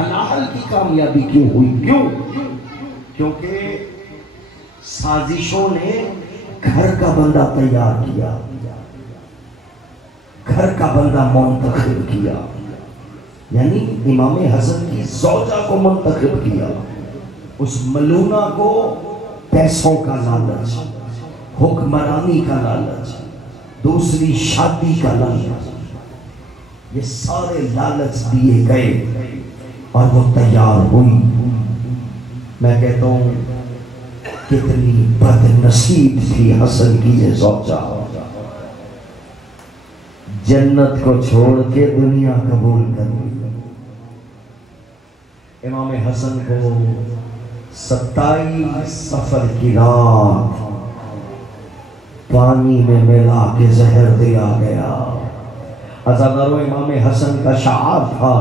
حلال کی کامیابی کیوں ہوئی؟ کیوں؟ کیونکہ سازشوں نے گھر کا بندہ تیار کیا، گھر کا بندہ منتخب کیا، یعنی امام حسن کی زوجہ کو منتخب کیا۔ اس ملونہ کو پیسوں کا لالچ، حکمرانی کا لالچ، دوسری شادی کا لالچ، یہ سارے لالچ دیے گئے اور وہ تیار ہوئی۔ میں کہتا ہوں کتنی بد نصیب تھی حسن کی یہ زوجہ، جنت کو چھوڑ کے دنیا قبول کر لی۔ امام حسن کو 27 صفر کی رات پانی میں ملا کے زہر دیا گیا۔ عزادارو امام حسن کا شعار تھا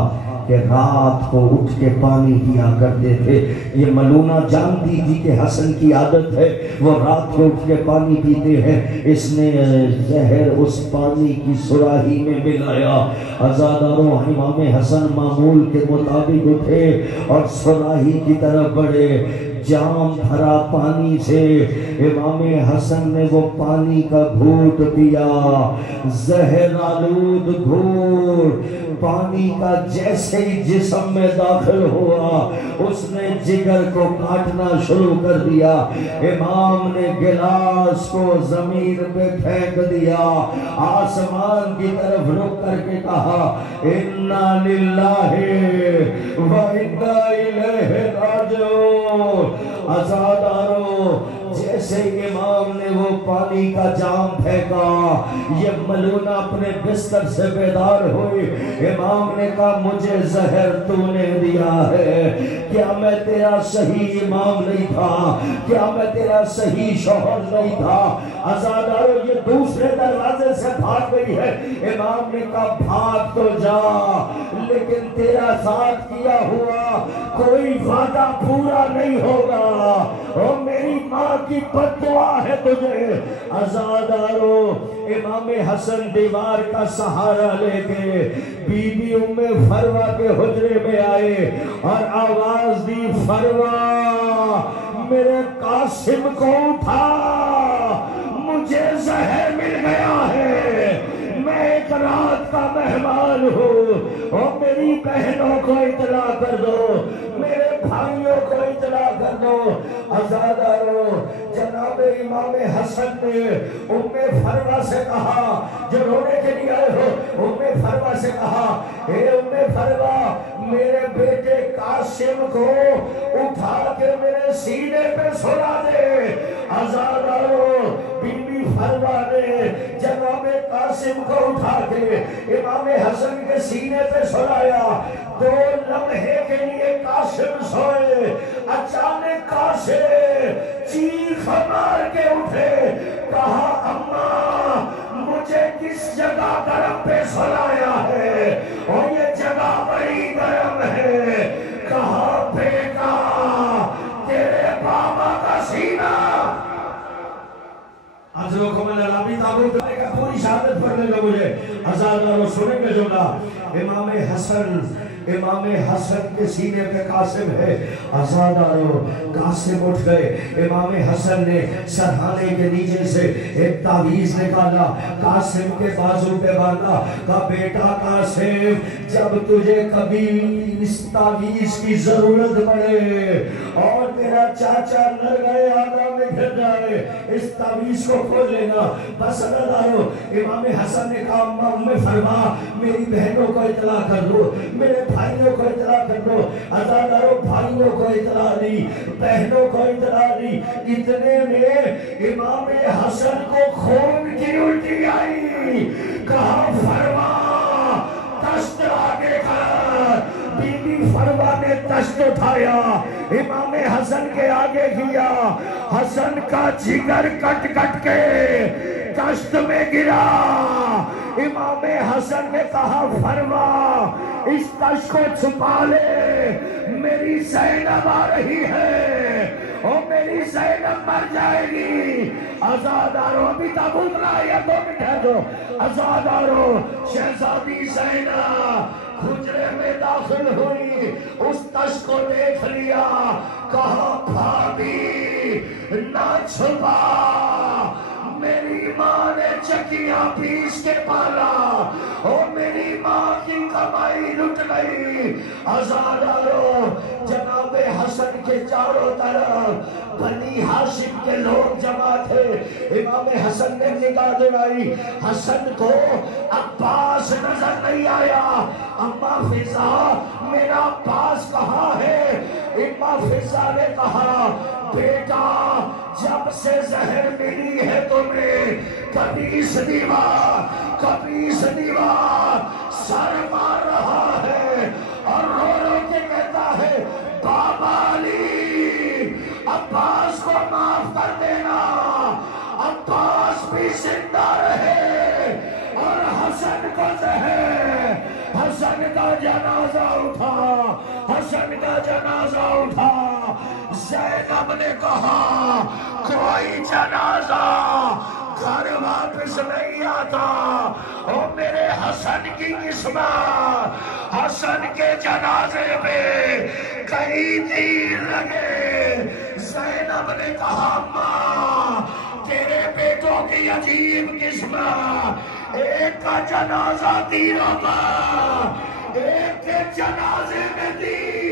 کہ رات کو اٹھ کے پانی پیا کرتے تھے۔ یہ ملونہ جانتی تھی کہ حسن کی عادت ہے وہ رات کو اٹھ کے پانی پیتے ہیں، اس نے زہر اس پانی کی سراہی میں ملایا۔ عزادارو امام حسن معمول کے مطابق اٹھے اور سراہی کی طرف بڑھے، جام بھرا پانی سے امام حسن نے وہ پانی کا گھونٹ پیا، زہر آلود گھونٹ پانی کا جیسے ہی جسم میں داخل ہوا اس نے جگر کو کاٹنا شروع کر دیا۔ امام نے گلاس کو زمین پہ پھینک دیا، آسمان کی طرف رک کر کے کہا اِنَّا لِلَّهِ وَإِنَّا إِلَيْهِ رَاجِعُونَ۔ عزادارو جیسے امام نے وہ پانی کا جام پھینکا، یہ ملونہ اپنے بستر سے بیدار ہوئی۔ امام نے کہا مجھے زہر تو نے دیا ہے، کیا میں تیرا صحیح امام نہیں تھا؟ کیا میں تیرا صحیح شوہر نہیں تھا؟ عزادارو یہ دوسرے دروازے سے بھاگ گئی ہے۔ امام نے کہا بھاگ تو جا، لیکن تیرا ساتھ کیا ہوا کوئی وعدہ پورا نہیں ہوگا، اور میری ماں کی بد دعا ہے تجھے۔ عزادارو امام حسن دیوار کا سہارا لے کے بی بی ام فروہ کے حجرے میں آئے اور آواز دی فروہ میرے قاسم کو اٹھا، مجھے زہر مل گیا ہے، میں ایک رات کا مہمان ہوں، اور میری بہنوں کو اطلاع کر دو، میرے بھائیوں کو اطلاع کر دو۔ عزادارو جناب امام حسن نے ام فروہ سے کہا، جو رونے کے لیے آئے ہو، ام فروہ سے کہا اے ام فروہ میرے بیٹے قاسم کو اٹھا کے میرے سینے پہ سلا دے۔ عزادارو بی بی فروہ نے جناب قاسم کو اٹھا کے امام حسن کے سینے پہ سلایا۔ 2 لمحے کے لیے قاسم سوئے، اچانک قاسم چیخ مار کے اٹھے، کہا اماں مجھے کس جگہ گرم پہ سلایا ہے، اور یہ جگہ بڑی گرم ہے۔ کہا بیٹا تیرے بابا کا سینہ، آج لوگوں میں لابی تابوت کرنے کا پوری شہادت پڑھنے لگو مجھے۔ عزادارو سنیں گے جملہ، امام حسن کے سینے پہ قاسم ہے۔ عزادارو قاسم اٹھ گئے، امام حسن نے سرحانے کے نیچے سے ایک تعویذ نکالا، قاسم کے بازو پہ باندھا، کہا بیٹا قاسم جب تجھے کبھی اس تعویذ کی ضرورت پڑے اور تیرا چاچا لڑ گئے آدھا میں گر جائے، اس تعویذ کو کھول لینا۔ بس عزادارو امام حسن نے کہا ام فرما میری بہنوں کو اطلاع کر دو، میرے بھائیوں کو اطلاع کر دو۔ عزادارو بھائیوں کو اطلاع دی، بہنوں کو اطلاع دی، اتنے میں امام حسن کو خون کی الٹی آئی، کہا فرما دست آگے کر۔ بی بی فرما نے دست اٹھایا، امام حسن کے آگے کیا، حسن کا جگر کٹ کٹ کے دست میں گرا۔ امام حسن نے کہا فرما اس دست کو چھپا لے، میری زینب آ رہی ہے۔ او میری زینب مر جائے گی. عزادارو ابھی تابوت لایا 2 منٹ ہے جو. عزادارو شہزادی زینب حجرے میں داخل ہوئی, اس تش کو دیکھ لیا, کہا بھابی نہ چھپا, میری ماں نے چکیاں پیس کے پالا, اور میری ماں کی کمائی لٹ گئی. عزادارو جناب حسن کے چاروں طرف بنی ہاشم کے لوگ جمع تھے. امام حسن نے نگاہ دلائی, حسن کو عباس نظر نہیں آیا. اما فضا میرا عباس کہاں ہے؟ اما فضا نے کہا بیٹا جب سے زہر ملی ہے تمہیں کبھی اس دیوار سر مار رہا ہے اور رو رو کے کہتا ہے بابا علی عباس کو معاف کر دینا, عباس بھی زندہ رہے اور حسن کو زہر. حسن کا جنازہ اٹھا, حسن کا جنازہ اٹھا. زینب نے کہا کوئی جنازہ گھر واپس نہیں آتا, اور میرے حسن کی قسمت, حسن کے جنازے میں کئی تیر لگے. زینب نے کہا ماں تیرے بیٹوں کی عجیب قسمت, ایک کا جنازہ تیروں کا, ایک کے جنازے میں تیر.